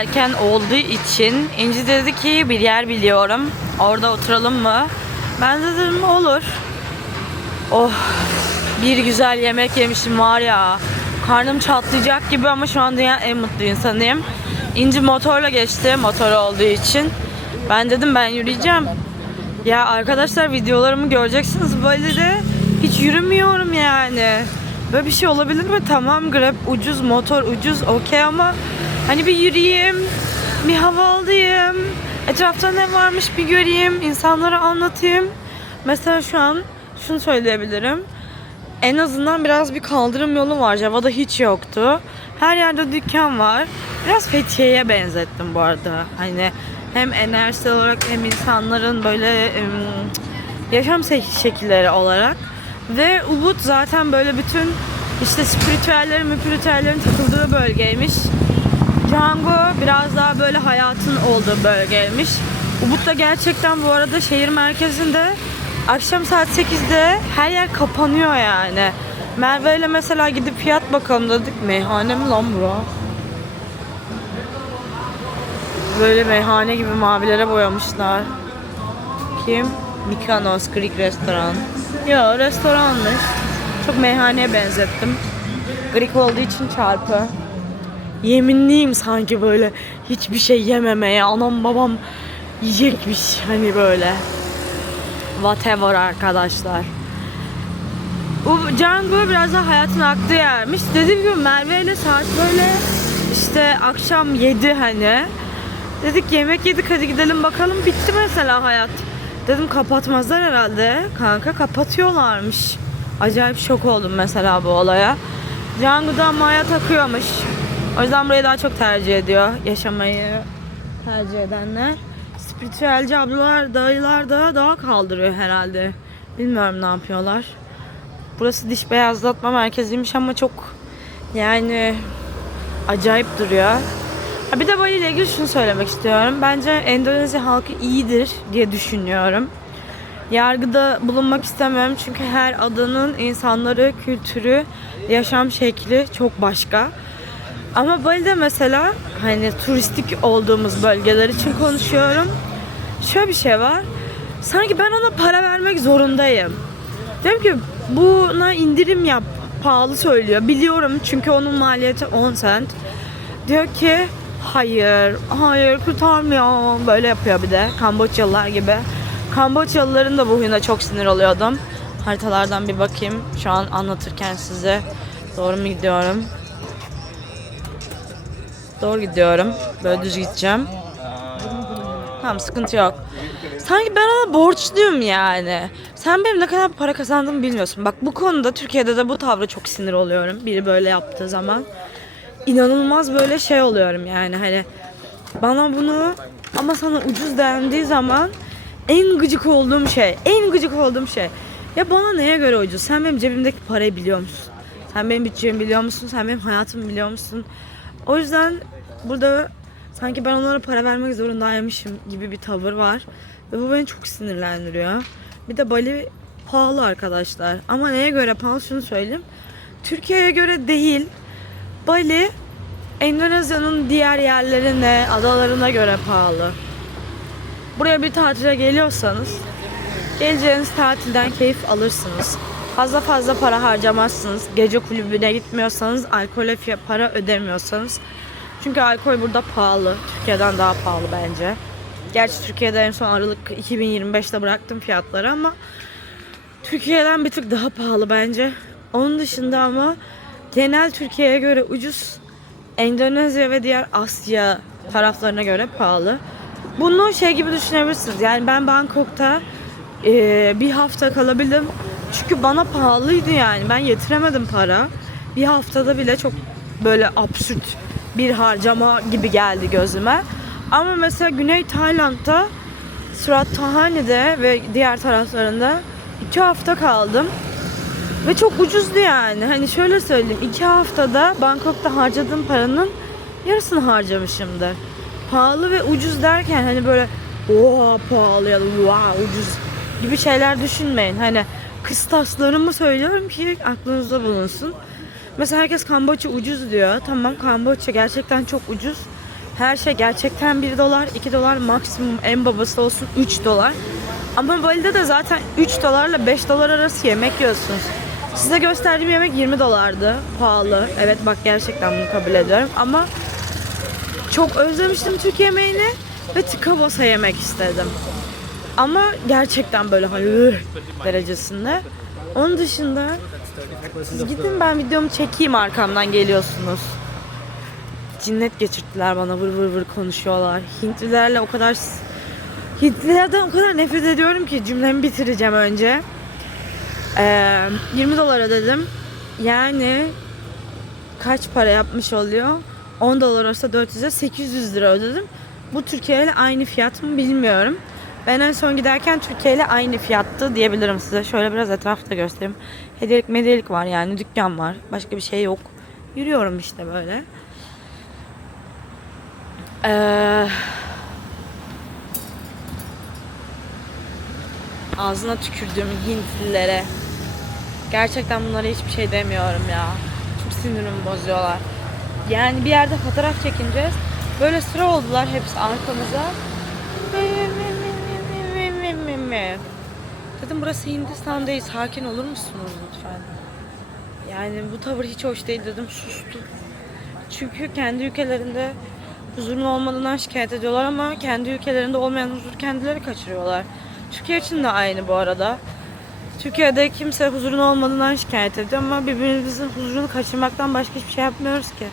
erken olduğu için İnci dedi ki bir yer biliyorum. Orada oturalım mı? Ben de dedim olur. Oh, bir güzel yemek yemişim var ya. Karnım çatlayacak gibi ama şu an dünyanın en mutlu insanıyım. İnci motorla geçti, motor olduğu için. Ben dedim ben yürüyeceğim. Ya arkadaşlar videolarımı göreceksiniz, böyle de hiç yürümüyorum yani. Böyle bir şey olabilir mi? Tamam, Grab ucuz, motor ucuz, okey ama hani bir yürüyeyim, bir hava alayım, etrafta ne varmış bir göreyim, insanlara anlatayım. Mesela şu an şunu söyleyebilirim. En azından biraz bir kaldırım yolu var. Java'da hiç yoktu. Her yerde dükkan var. Biraz Fethiye'ye benzettim bu arada. Hani hem enerjisi olarak hem insanların böyle yaşam şekilleri olarak. Ve Ubud zaten böyle bütün işte spiritüellerin takıldığı bölgeymiş. Django biraz daha böyle hayatın olduğu bölgeymiş. Ubud da gerçekten bu arada şehir merkezinde akşam saat 8'de her yer kapanıyor yani. Merve ile mesela gidip fiyat bakalım dedik. Meyhane mi lan bura? Böyle meyhane gibi mavilere boyamışlar. Kim? Mykonos Greek restoran. Ya restoranmış. Çok meyhaneye benzettim. Greek olduğu için çarpı. Yeminliyim sanki böyle hiçbir şey yememeye. Anam babam yiyecekmiş hani böyle. Whatever arkadaşlar. Bu Django biraz daha hayatın aktığı yermiş. Dediğim gibi Merve ile saat böyle işte akşam 7 hani. Dedik yemek yedik, hadi gidelim bakalım, bitti mesela hayat. Dedim kapatmazlar herhalde. Kanka kapatıyorlarmış. Acayip şok oldum mesela bu olaya. Django'da Maya takıyormuş. O yüzden burayı daha çok tercih ediyor. Yaşamayı tercih edenler. Spiritüelci ablalar, dayılar da daha kaldırıyor herhalde. Bilmiyorum ne yapıyorlar. Burası diş beyazlatma merkeziymiş ama çok yani acayip duruyor. Bir de Bali ile ilgili şunu söylemek istiyorum. Bence Endonezya halkı iyidir diye düşünüyorum. Yargıda bulunmak istemiyorum çünkü her adanın insanları, kültürü, yaşam şekli çok başka. Ama Bali'de mesela hani turistik olduğumuz bölgeler için konuşuyorum. Şöyle bir şey var. Sanki ben ona para vermek zorundayım. Diyorum ki buna indirim yap. Pahalı söylüyor. Biliyorum çünkü onun maliyeti 10 cent. Diyor ki hayır kurtarmıyor. Böyle yapıyor bir de. Kamboçyalılar gibi. Kamboçyalıların da bu huyuna çok sinir oluyordum. Haritalardan bir bakayım. Şu an anlatırken size doğru mu gidiyorum? Doğru gidiyorum. Böyle düz gideceğim. Tamam, sıkıntı yok. Sanki ben ona borçluyum yani. Sen benim ne kadar para kazandığımı bilmiyorsun. Bak bu konuda Türkiye'de de bu tavra çok sinir oluyorum. Biri böyle yaptığı zaman. İnanılmaz böyle şey oluyorum yani hani. Bana bunu ama sana ucuz dendiği zaman en gıcık olduğum şey. Ya bana neye göre ucuz? Sen benim cebimdeki parayı biliyor musun? Sen benim bütçemi biliyor musun? Sen benim hayatımı biliyor musun? O yüzden burada sanki ben onlara para vermek zorundaymışım gibi bir tavır var. Ve bu beni çok sinirlendiriyor. Bir de Bali pahalı arkadaşlar. Ama neye göre pahalı, şunu söyleyeyim. Türkiye'ye göre değil. Bali Endonezya'nın diğer yerlerine, adalarına göre pahalı. Buraya bir tatile geliyorsanız geleceğiniz tatilden keyif alırsınız. Fazla para harcamazsınız. Gece kulübüne gitmiyorsanız, alkole para ödemiyorsanız. Çünkü alkol burada pahalı. Türkiye'den daha pahalı bence. Gerçi Türkiye'de en son Aralık 2025'te bıraktım fiyatları ama Türkiye'den bir tık daha pahalı bence. Onun dışında ama genel Türkiye'ye göre ucuz. Endonezya ve diğer Asya taraflarına göre pahalı. Bunu şey gibi düşünebilirsiniz. Yani ben Bangkok'ta bir hafta kalabildim. Çünkü bana pahalıydı yani. Ben yetiremedim para. Bir haftada bile çok böyle absürt bir harcama gibi geldi gözüme. Ama mesela Güney Tayland'da, Surat Thani'de ve diğer taraflarında 2 hafta kaldım. Ve çok ucuzdu yani. Hani şöyle söyleyeyim. 2 haftada Bangkok'ta harcadığım paranın yarısını harcamışımdır. Pahalı ve ucuz derken hani böyle oha pahalı ya da ucuz gibi şeyler düşünmeyin. Hani kıstaslarımı söylüyorum ki aklınızda bulunsun. Mesela herkes Kamboçya ucuz diyor. Tamam, Kamboçya gerçekten çok ucuz. Her şey gerçekten 1 dolar, 2 dolar, maksimum en babası olsun 3 dolar. Ama Bali'de de zaten 3 dolarla 5 dolar arası yemek yiyorsunuz. Size gösterdiğim yemek 20 dolardı. Pahalı. Evet bak gerçekten bunu kabul ediyorum. Ama çok özlemiştim Türk yemeğini ve tıka basa yemek istedim. Ama gerçekten böyle hayır derecesinde. Onun dışında siz gidin, ben videomu çekeyim, arkamdan geliyorsunuz. Cinnet geçirttiler bana, vır vır vır konuşuyorlar. Hintlilerden o kadar nefret ediyorum ki cümlemi bitireceğim önce. 20 dolar ödedim. Yani kaç para yapmış oluyor? 10 dolar olsa 400'e 800 lira ödedim. Bu Türkiye ile aynı fiyat mı bilmiyorum. Ben en son giderken Türkiye ile aynı fiyattı diyebilirim size. Şöyle biraz etrafta göstereyim. Hediyelik medyelik var, yani dükkan var. Başka bir şey yok. Yürüyorum işte böyle. Ağzına tükürdüğüm Hintlilere. Gerçekten bunlara hiçbir şey demiyorum ya. Çok sinirimi bozuyorlar. Yani bir yerde fotoğraf çekineceğiz. Böyle sıra oldular hepsi arkamıza. Dedim burası Hindistan değil, sakin olur musunuz lütfen? Yani bu tavır hiç hoş değil dedim, sustum. Çünkü kendi ülkelerinde huzurun olmadığından şikayet ediyorlar ama kendi ülkelerinde olmayan huzur kendileri kaçırıyorlar. Türkiye için de aynı bu arada. Türkiye'de kimse huzurun olmadığından şikayet ediyor ama birbirimizin huzurunu kaçırmaktan başka hiçbir şey yapmıyoruz ki.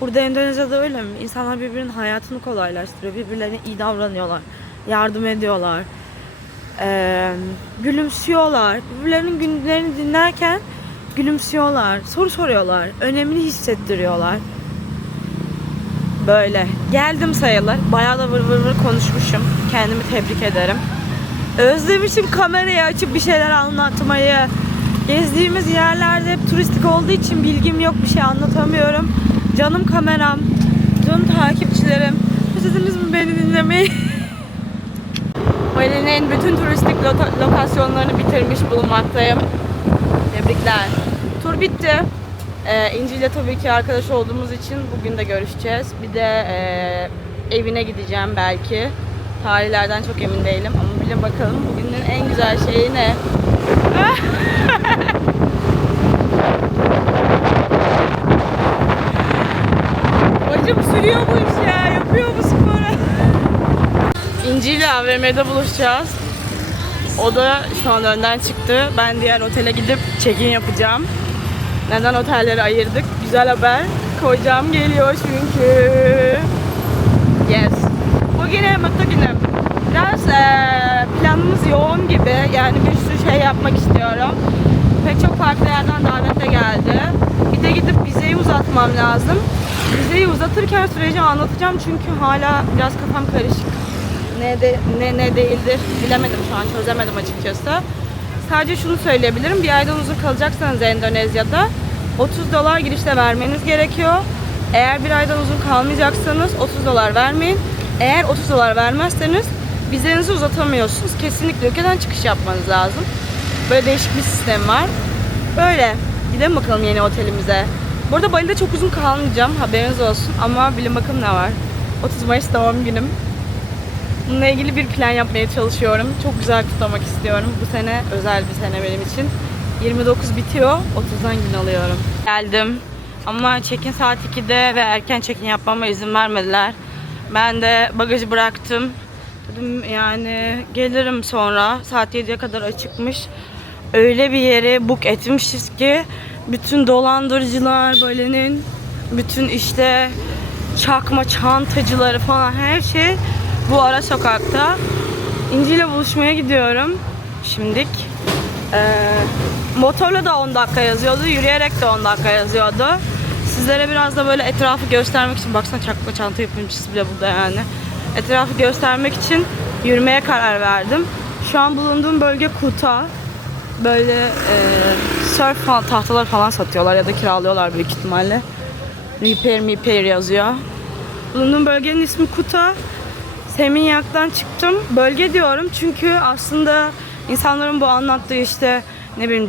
Burada Endonezya'da öyle mi? İnsanlar birbirinin hayatını kolaylaştırıyor. Birbirlerine iyi davranıyorlar. Yardım ediyorlar. Gülümsüyorlar. Birbirlerinin günlerini dinlerken gülümsüyorlar. Soru soruyorlar. Önemini hissettiriyorlar. Böyle. Geldim sayılır. Bayağı da vır vır vır konuşmuşum. Kendimi tebrik ederim. Özlemişim kamerayı açıp bir şeyler anlatmayı. Gezdiğimiz yerlerde hep turistik olduğu için bilgim yok, bir şey anlatamıyorum. Canım kameram, canım takipçilerim. Özlediniz mi beni dinlemeyi? Bali'nin bütün turistik lokasyonlarını bitirmiş bulunmaktayım. Tebrikler. Tur bitti. İnci ile tabii ki arkadaş olduğumuz için bugün de görüşeceğiz. Bir de evine gideceğim belki. Tarihlerden çok emin değilim ama bile bakalım bugünün en güzel şeyi ne? Bacım sürüyor bu iş ya, yapıyor bu sporu. İnci ile AVM'de buluşacağız. O da şu an önden çıktı. Ben diğer otele gidip check-in yapacağım. Neden otelleri ayırdık? Güzel haber. Kocam geliyor çünkü. Yes. Bugün mutlu günüm. Biraz planımız yoğun gibi. Yani bir sürü şey yapmak istiyorum. Pek çok farklı yerden davet de geldi. Bir de gidip vizeyi uzatmam lazım. Vizeyi uzatırken süreci anlatacağım çünkü hala biraz kafam karışık. Ne değildir bilemedim şu an, çözemedim açıkçası. Sadece şunu söyleyebilirim. Bir aydan uzun kalacaksanız Endonezya'da 30 dolar girişte vermeniz gerekiyor. Eğer bir aydan uzun kalmayacaksanız 30 dolar vermeyin. Eğer 30 dolar vermezseniz vizenizi uzatamıyorsunuz. Kesinlikle ülkeden çıkış yapmanız lazım. Böyle değişik bir sistem var. Böyle. Gidelim bakalım yeni otelimize. Bu arada Bali'de çok uzun kalmayacağım. Haberiniz olsun. Ama bilin bakın ne var. 30 Mayıs doğum günüm. Bununla ilgili bir plan yapmaya çalışıyorum. Çok güzel kutlamak istiyorum. Bu sene özel bir sene benim için. 29 bitiyor. 30'dan gün alıyorum. Geldim. Ama check-in saat 2'de ve erken check-in yapmama izin vermediler. Ben de bagajı bıraktım. Dedim yani gelirim sonra. Saat 7'ye kadar açıkmış. Öyle bir yeri book etmişiz ki bütün dolandırıcılar Bali'nin bütün işte çakma çantacıları falan her şey bu ara sokakta. İnci ile buluşmaya gidiyorum şimdilik. Motorla da 10 dakika yazıyordu, yürüyerek de 10 dakika yazıyordu. Sizlere biraz da böyle etrafı göstermek için, baksana çakma çanta yapımcısı bile burada yani. Etrafı göstermek için yürümeye karar verdim. Şu an bulunduğum bölge Kuta. Böyle surf falan, tahtalar falan satıyorlar ya da kiralıyorlar büyük ihtimalle. Repair yazıyor. Bulunduğum bölgenin ismi Kuta. Seminyak'tan çıktım. Bölge diyorum çünkü aslında insanların bu anlattığı işte ne bileyim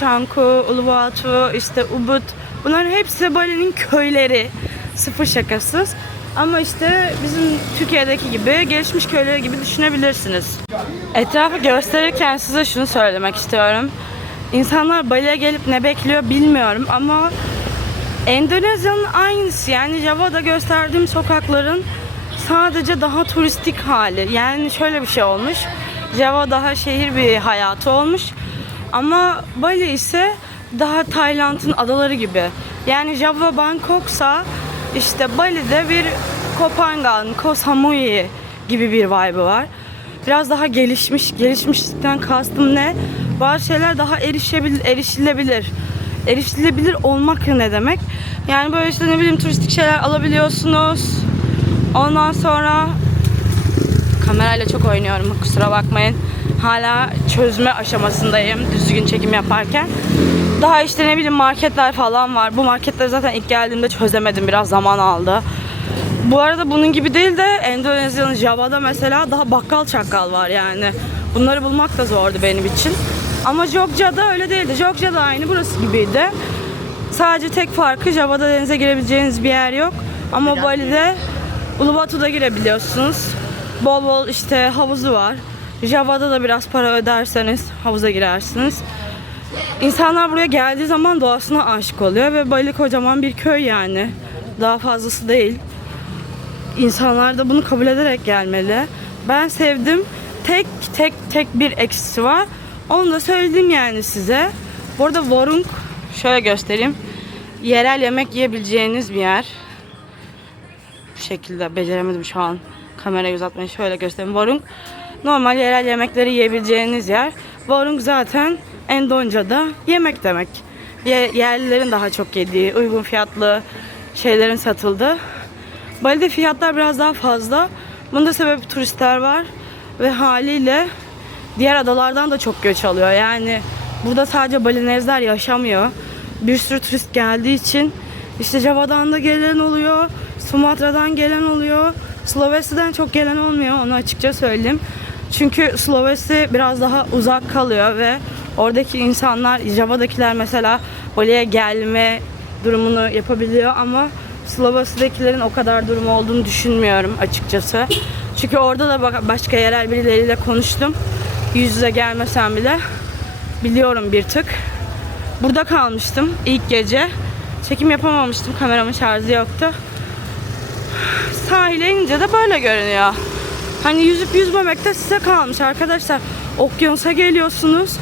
Canggu, Uluwatu, işte Ubud, bunların hepsi Bali'nin köyleri. Sıfır şakasız. Ama işte bizim Türkiye'deki gibi gelişmiş köyler gibi düşünebilirsiniz. Etrafı gösterirken size şunu söylemek istiyorum. İnsanlar Bali'ye gelip ne bekliyor bilmiyorum ama Endonezya'nın aynısı. Yani Java'da gösterdiğim sokakların sadece daha turistik hali. Yani şöyle bir şey olmuş. Java daha şehir bir hayatı olmuş. Ama Bali ise daha Tayland'ın adaları gibi. Yani Java Bangkok'sa işte Bali'de bir Koh Phangan, Koh Samui gibi bir vibe'ı var. Biraz daha gelişmiş. Gelişmişlikten kastım ne? Bazı şeyler daha erişilebilir. Erişilebilir olmak ne demek? Yani böyle işte ne bileyim turistik şeyler alabiliyorsunuz. Ondan sonra kamerayla çok oynuyorum, kusura bakmayın. Hala çözme aşamasındayım düzgün çekim yaparken. Daha işte ne bileyim marketler falan var. Bu marketleri zaten ilk geldiğimde çözemedim. Biraz zaman aldı. Bu arada bunun gibi değil de Endonezya'nın Java'da mesela daha bakkal çakkal var yani. Bunları bulmak da zordu benim için. Ama Jogja'da öyle değildi. Jogja aynı burası gibiydi. Sadece tek farkı Java'da denize girebileceğiniz bir yer yok. Ama Bali'de Uluwatu'da girebiliyorsunuz. Bol bol işte havuzu var. Java'da da biraz para öderseniz havuza girersiniz. İnsanlar buraya geldiği zaman doğasına aşık oluyor ve Bali kocaman bir köy yani. Daha fazlası değil. İnsanlar da bunu kabul ederek gelmeli. Ben sevdim. Tek bir eksisi var. Onu da söyledim yani size. Bu arada Warung, şöyle göstereyim. Yerel yemek yiyebileceğiniz bir yer. Bu şekilde beceremedim şu an kamerayı uzatmayı, şöyle göstereyim. Warung normal yerel yemekleri yiyebileceğiniz yer. Warung zaten Endonca'da yemek demek. Yerlilerin daha çok yediği, uygun fiyatlı şeylerin satıldığı. Bali'de fiyatlar biraz daha fazla. Bunda sebebi turistler var ve haliyle diğer adalardan da çok göç alıyor. Yani burada sadece Balinezler yaşamıyor. Bir sürü turist geldiği için işte Java'dan da gelen oluyor, Sumatra'dan gelen oluyor, Slovesya'dan çok gelen olmuyor, onu açıkça söyleyeyim. Çünkü Slovenya biraz daha uzak kalıyor ve oradaki insanlar, Java'dakiler mesela Bali'ye gelme durumunu yapabiliyor ama Slovakya'dakilerin o kadar durumu olduğunu düşünmüyorum açıkçası. Çünkü orada da başka yerel birileriyle konuştum. Yüz yüze gelmesem bile biliyorum bir tık. Burada kalmıştım ilk gece. Çekim yapamamıştım, kameramın şarjı yoktu. Sahile inince de böyle görünüyor. Hani yüzüp yüzmemek de size kalmış arkadaşlar. Okyanusa geliyorsunuz.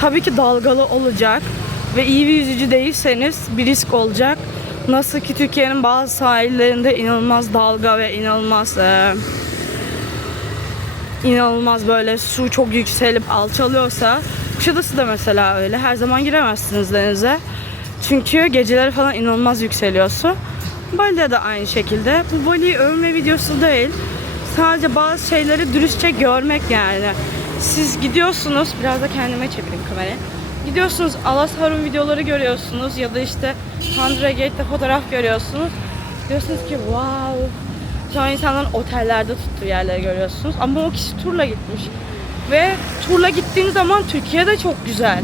Tabii ki dalgalı olacak. Ve iyi bir yüzücü değilseniz bir risk olacak. Nasıl ki Türkiye'nin bazı sahillerinde inanılmaz dalga ve inanılmaz böyle su çok yükselip alçalıyorsa, Kuşadası da mesela öyle. Her zaman giremezsiniz denize. Çünkü geceleri falan inanılmaz yükseliyor su. Bali'de de aynı şekilde. Bu Bali'yi övme videosu değil. Sadece bazı şeyleri dürüstçe görmek yani. Siz gidiyorsunuz, biraz da kendime çevireyim kamerayı. Gidiyorsunuz, Alasarun videoları görüyorsunuz ya da işte Tandragate Gate'de fotoğraf görüyorsunuz. Diyorsunuz ki wow. Sonra insanların otellerde tuttuğu yerleri görüyorsunuz. Ama o kişi turla gitmiş. Ve turla gittiğin zaman Türkiye de çok güzel.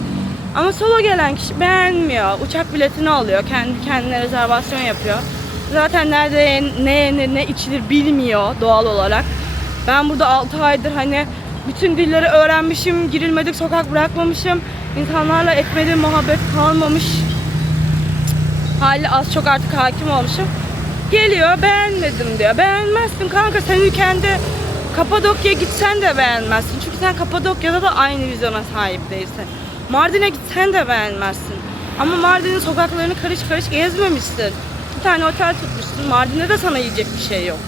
Ama solo gelen kişi beğenmiyor. Uçak biletini alıyor, kendi kendine rezervasyon yapıyor. Zaten nerede ne yenir ne içilir bilmiyor doğal olarak. Ben burada 6 aydır hani bütün dilleri öğrenmişim, girilmedik sokak bırakmamışım. İnsanlarla etmediğim muhabbet kalmamış. Hali az çok artık hakim olmuşum. Geliyor, beğenmedim diyor. Beğenmezsin kanka, sen ülkende Kapadokya'ya gitsen de beğenmezsin. Çünkü sen Kapadokya'da da aynı vizyona sahip değilsin. Mardin'e gitsen de beğenmezsin. Ama Mardin'in sokaklarını karış karış gezmemişsin. Bir tane otel tutmuşsun. Mardin'de de sana yiyecek bir şey yok.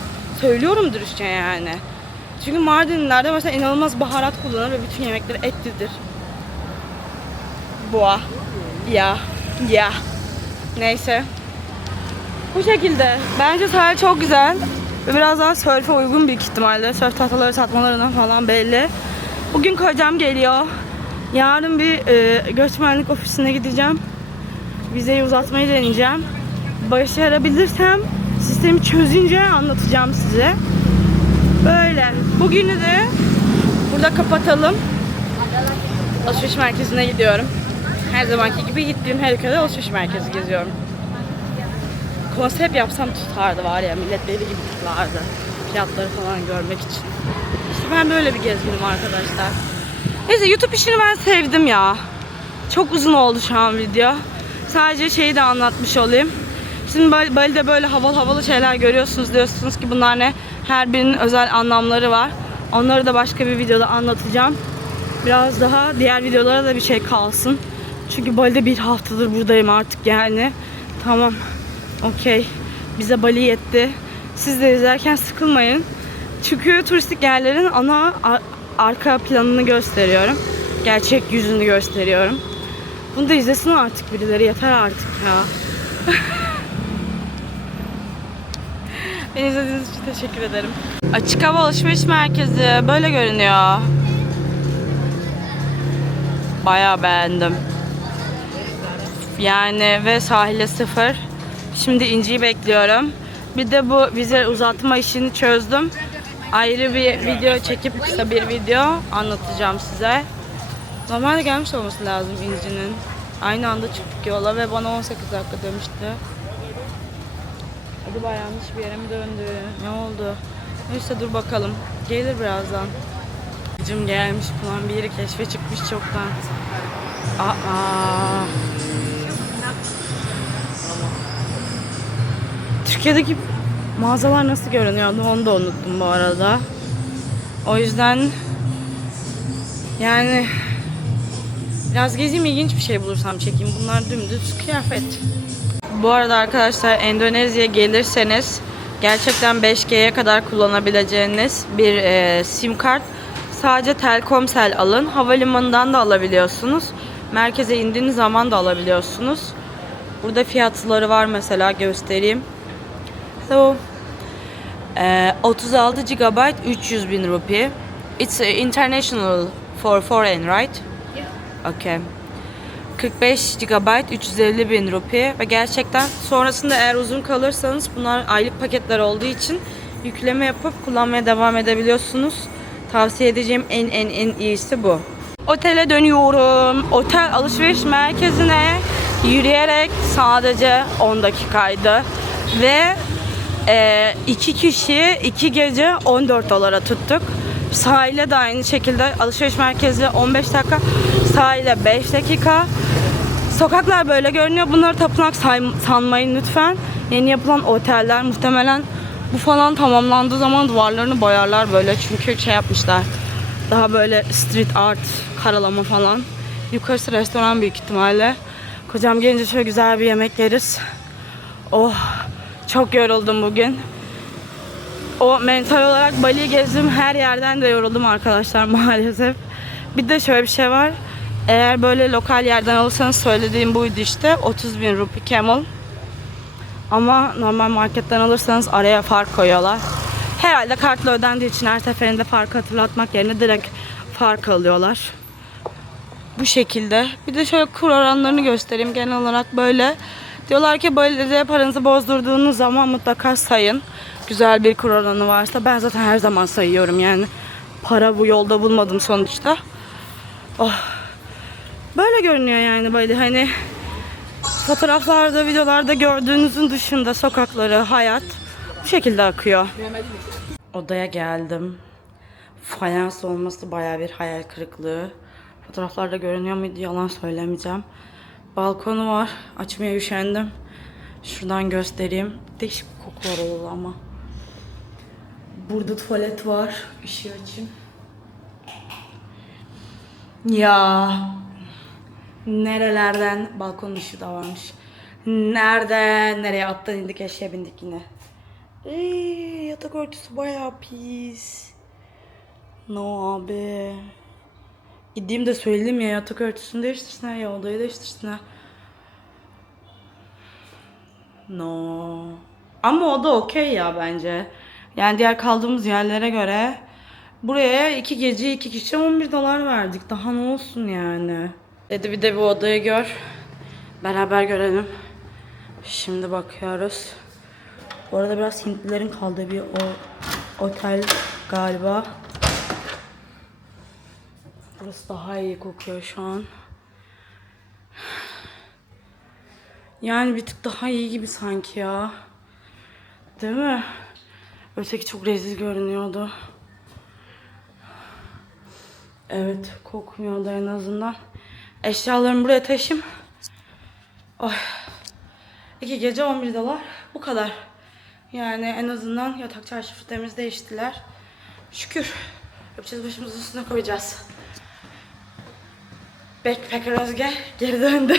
Söylüyorum dürüstçe yani. Çünkü Mardinlilerde mesela inanılmaz baharat kullanır ve bütün yemekleri etlidir. Boğa. Ya. Neyse. Bu şekilde. Bence sahil çok güzel. Ve biraz daha sörfe uygun büyük ihtimalle. Sörf tahtaları satmalarından falan belli. Bugün kocam geliyor. Yarın bir göçmenlik ofisine gideceğim. Vizeyi uzatmayı deneyeceğim. Başarabilirsem sistemi çözünce anlatacağım size. Böyle. Bugünü de burada kapatalım. Alışveriş merkezine gidiyorum. Her zamanki gibi gittiğim her ülkede alışveriş merkezi geziyorum. konsept yapsam tutardı var ya, millet deli gibi tıklardı. Fiyatları falan görmek için. İşte ben böyle bir gezginim arkadaşlar. Neyse, YouTube işini ben sevdim ya. Çok uzun oldu şu an video. Sadece şeyi de anlatmış olayım. Şimdi Bali'de böyle havalı havalı şeyler görüyorsunuz, diyorsunuz ki bunlar ne? Her birinin özel anlamları var. Onları da başka bir videoda anlatacağım. Biraz daha diğer videolara da bir şey kalsın. Çünkü Bali'de bir haftadır buradayım artık yani. Tamam. Okey. Bize Bali yetti. Siz de izlerken sıkılmayın. Çünkü turistik yerlerin arka planını gösteriyorum. Gerçek yüzünü gösteriyorum. Bunu da izlesin artık birileri. Yeter artık ya. Beni izlediğiniz için teşekkür ederim. Açık hava alışveriş merkezi böyle görünüyor. Bayağı beğendim. Yani ve sahile sıfır. Şimdi İnci'yi bekliyorum. Bir de bu vize uzatma işini çözdüm. Ayrı bir video çekip kısa bir video anlatacağım size. Normalde gelmiş olması lazım İnci'nin. Aynı anda çıktık yola ve bana 18 dakika demişti. Acaba yanlış bir yere mi döndü? Ne oldu? Neyse dur bakalım. Gelir birazdan. İncim gelmiş falan, bir yeri keşfe çıkmış çoktan. Türkiye'deki mağazalar nasıl görünüyordu onu da unuttum bu arada. O yüzden yani biraz gezeyim, ilginç bir şey bulursam çekeyim. Bunlar dümdüz kıyafet. Bu arada arkadaşlar, Endonezya'ya gelirseniz gerçekten 5G'ye kadar kullanabileceğiniz bir sim kart. Sadece Telkomsel alın. Havalimanından da alabiliyorsunuz. Merkeze indiğiniz zaman da alabiliyorsunuz. Burada fiyatları var mesela, göstereyim. So, 36 GB 300.000 rupi. It's international for foreign, right? Yeah. Okay. 45 GB 350.000 rupi ve gerçekten sonrasında eğer uzun kalırsanız bunlar aylık paketler olduğu için yükleme yapıp kullanmaya devam edebiliyorsunuz. Tavsiye edeceğim en iyisi bu. Otele dönüyorum. Otel alışveriş merkezine yürüyerek sadece 10 dakikaydı ve 2 kişi 2 gece 14 dolara tuttuk. Sahile de aynı şekilde, alışveriş merkezi 15 dakika, sahile 5 dakika. Sokaklar böyle görünüyor. Bunları tapınak sanmayın lütfen. Yeni yapılan oteller muhtemelen bu falan tamamlandığı zaman duvarlarını boyarlar böyle. Çünkü şey yapmışlar. Daha böyle street art, karalama falan. Yukarısı restoran büyük ihtimalle. Kocam gelince şöyle güzel bir yemek yeriz. Oh, çok yoruldum bugün. O mental olarak Bali'yi gezdim, her yerden de yoruldum arkadaşlar maalesef. Bir de şöyle bir şey var. Eğer böyle lokal yerden alırsanız söylediğim buydu işte. 30.000 rupi camel. Ama normal marketten alırsanız araya fark koyuyorlar. Herhalde kartla ödendiği için her seferinde farkı hatırlatmak yerine direkt fark alıyorlar. Bu şekilde. Bir de şöyle kur oranlarını göstereyim. Genel olarak böyle. Diyorlar ki böyle paranızı bozdurduğunuz zaman mutlaka sayın. Güzel bir kur oranı varsa. Ben zaten her zaman sayıyorum yani. Para bu yolda bulmadım sonuçta. Oh. Böyle görünüyor yani böyle, hani fotoğraflarda, videolarda gördüğünüzün dışında sokakları, hayat bu şekilde akıyor. Odaya geldim. Fayans olması bayağı bir hayal kırıklığı. Fotoğraflarda görünüyor muydu? Yalan söylemeyeceğim. Balkonu var. Açmaya üşendim. Şuradan göstereyim. Değişik bir koku var odada ama. Burada tuvalet var. Işığı açayım. Ya nerelerden balkon ışığı da varmış. Nereden nereye attan indik, eşeğe bindik yine. Yatak örtüsü bayağı pis. No abi. Gideyim de söyleyeyim ya, yatak örtüsünü değiştirsinler ya odayı değiştirsinler. No. Ama o da okey ya bence. Yani diğer kaldığımız yerlere göre buraya 2 gece 2 kişi 11 dolar verdik. Daha ne olsun yani. Dedi bir de bu odayı gör. Beraber görelim. Şimdi bakıyoruz. Bu arada biraz Hintlilerin kaldığı bir otel galiba. Burası daha iyi kokuyor şu an. Yani bir tık daha iyi gibi sanki ya. Değil mi? Öteki çok rezil görünüyordu. Evet, kokmuyordu en azından. Eşyalarımı buraya taşıyayım. Oh. 2 gece 11'deler. Bu kadar. Yani en azından yatak çarşafı temiz değiştiler. Şükür. Yapacağız, başımızın üstüne koyacağız. Backpacker Özge geri döndü.